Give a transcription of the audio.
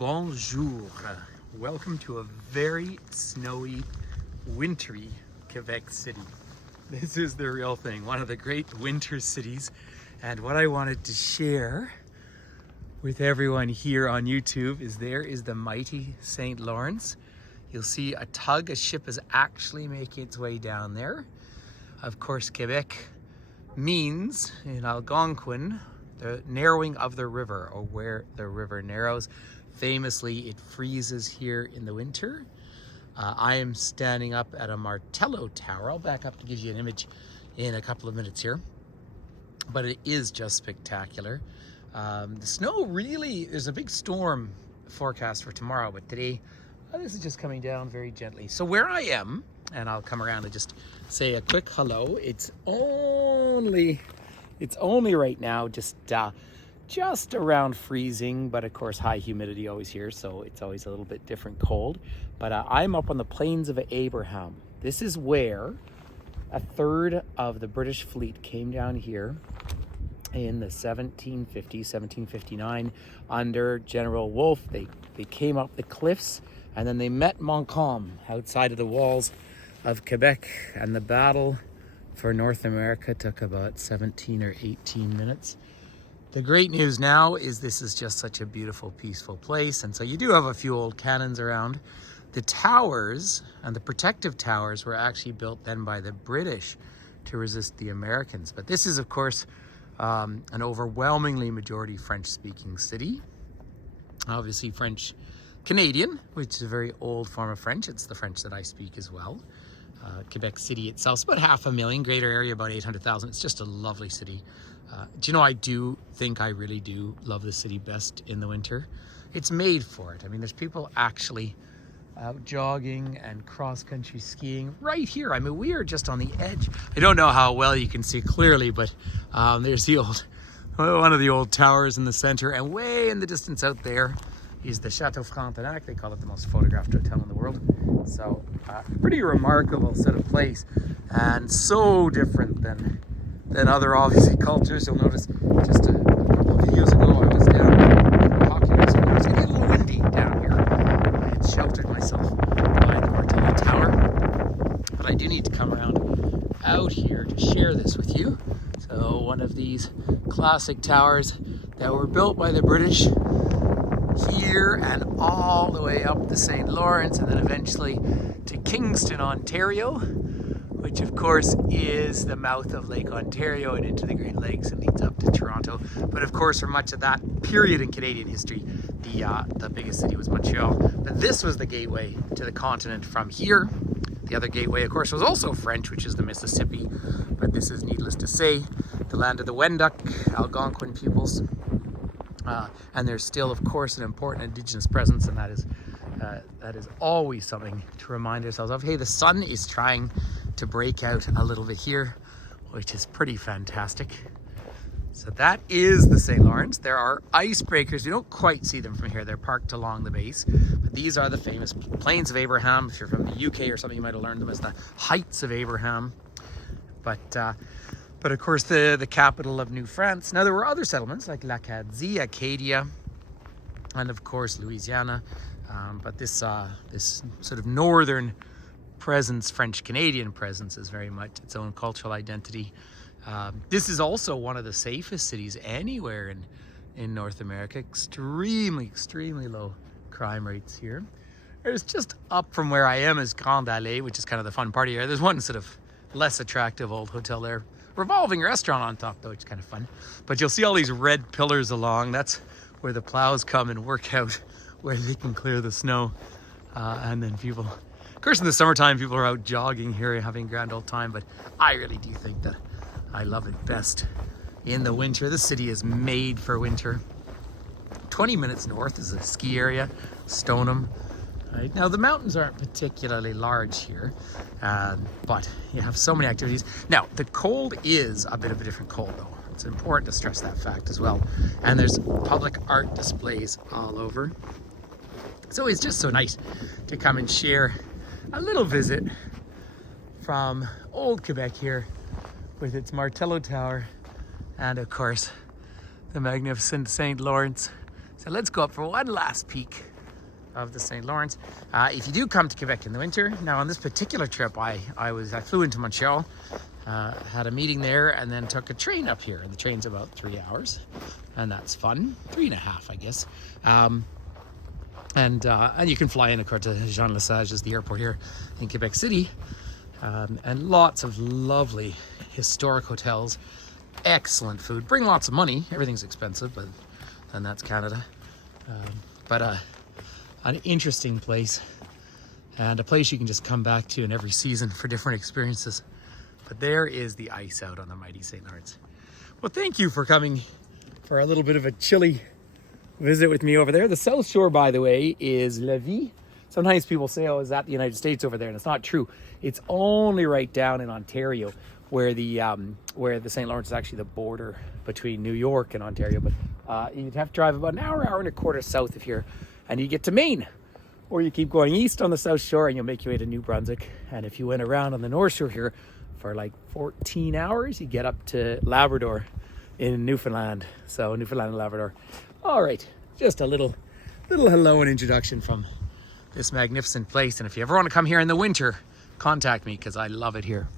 Bonjour. Welcome to a very snowy, wintry Quebec City. This is the real thing, one of the great winter cities. And what I wanted to share with everyone here on YouTube is there is the mighty St. Lawrence. You'll see a ship is actually making its way down there. Of course, Quebec means in Algonquin, the narrowing of the river, or where the river narrows. Famously, it freezes here in the winter. I am standing up at a Martello Tower. I'll back up to give you an image in a couple of minutes here. But it is just spectacular. The snow really, there's a big storm forecast for tomorrow, but today, this is just coming down very gently. So where I am, and I'll come around and just say a quick hello. It's only right now just around freezing, but of course high humidity always here, so it's always a little bit different cold. But I'm up on the Plains of Abraham. This is where a third of the British fleet came down here in the 1759 under General Wolfe. They came up the cliffs and then they met Montcalm outside of the walls of Quebec, and the battle for North America took about 17 or 18 minutes. The great news now is this is just such a beautiful, peaceful place. And so you do have a few old cannons around. The towers and the protective towers were actually built then by the British to resist the Americans. But this is, of course, an overwhelmingly majority French-speaking city. Obviously French Canadian, which is a very old form of French. It's the French that I speak as well. Quebec City itself is about 500,000, greater area about 800,000. It's just a lovely city. Do you know, I do think I really do love the city best in the winter. It's made for it. I mean, there's people actually out jogging and cross-country skiing right here. I mean, we are just on the edge. I don't know how well you can see clearly, but there's one of the old towers in the center, and way in the distance out there is the Chateau Frontenac. They call it the most photographed hotel in the world. So pretty remarkable sort of place, and so different than other obviously cultures. You'll notice just a couple of videos ago I was down talking to someone. It's getting a little windy down here. I had sheltered myself behind the Martello Tower, but I do need to come around out here to share this with you. So one of these classic towers that were built by the British here and all the way up the St. Lawrence, and then eventually to Kingston, Ontario, which of course is the mouth of Lake Ontario and into the Great Lakes and leads up to Toronto. But of course, for much of that period in Canadian history, the biggest city was Montreal. But this was the gateway to the continent from here. The other gateway, of course, was also French, which is the Mississippi. But this is, needless to say, the land of the Wendat, Algonquin peoples. And there's still, of course, an important Indigenous presence, and that is always something to remind ourselves of. Hey, the sun is trying to break out a little bit here, which is pretty fantastic. So that is the St. Lawrence. There are icebreakers. You don't quite see them from here. They're parked along the base. But these are the famous Plains of Abraham. If you're from the UK or something, you might have learned them as the Heights of Abraham. But of course, the capital of New France. Now, there were other settlements like L'Acadie, Acadia, and of course, Louisiana. But this sort of northern presence, French-Canadian presence, is very much its own cultural identity. This is also one of the safest cities anywhere in North America. Extremely low crime rates here. There's just up from where I am is Grande Allée, which is kind of the fun part here. There's one sort of less attractive old hotel there. Revolving restaurant on top, though, which is kind of fun. But you'll see all these red pillars along. That's where the plows come and work out where they can clear the snow. And then people, of course, in the summertime, people are out jogging here, having a grand old time. But I really do think that I love it best in the winter. The city is made for winter. 20 minutes north is a ski area, Stoneham. Right. Now, the mountains aren't particularly large here, but you have so many activities. Now, the cold is a bit of a different cold, though. It's important to stress that fact as well. And there's public art displays all over. So it's just so nice to come and share a little visit from old Quebec here with its Martello Tower and, of course, the magnificent St. Lawrence. So let's go up for one last peek of the St. Lawrence. If you do come to Quebec in the winter, now on this particular trip, I flew into Montreal, had a meeting there, and then took a train up here. And the train's about 3 hours, and that's fun. 3.5, I guess. And you can fly in, of course, to Jean Lesage is the airport here in Quebec City. And lots of lovely historic hotels, excellent food. Bring lots of money. Everything's expensive, but then that's Canada. But an interesting place, and a place you can just come back to in every season for different experiences. But there is the ice out on the mighty St. Lawrence. Well, thank you for coming for a little bit of a chilly visit with me over there. The South Shore, by the way, is Lévis. Sometimes people say, oh, is that the United States over there? And it's not true. It's only right down in Ontario where the St. Lawrence is actually the border between New York and Ontario. But you'd have to drive about an hour and a quarter south of here, and you get to Maine. Or you keep going east on the South Shore and you'll make your way to New Brunswick. And if you went around on the North Shore here for like 14 hours, you get up to Labrador in Newfoundland. So Newfoundland and Labrador. All right, just a little hello and introduction from this magnificent place. And if you ever want to come here in the winter, contact me because I love it here.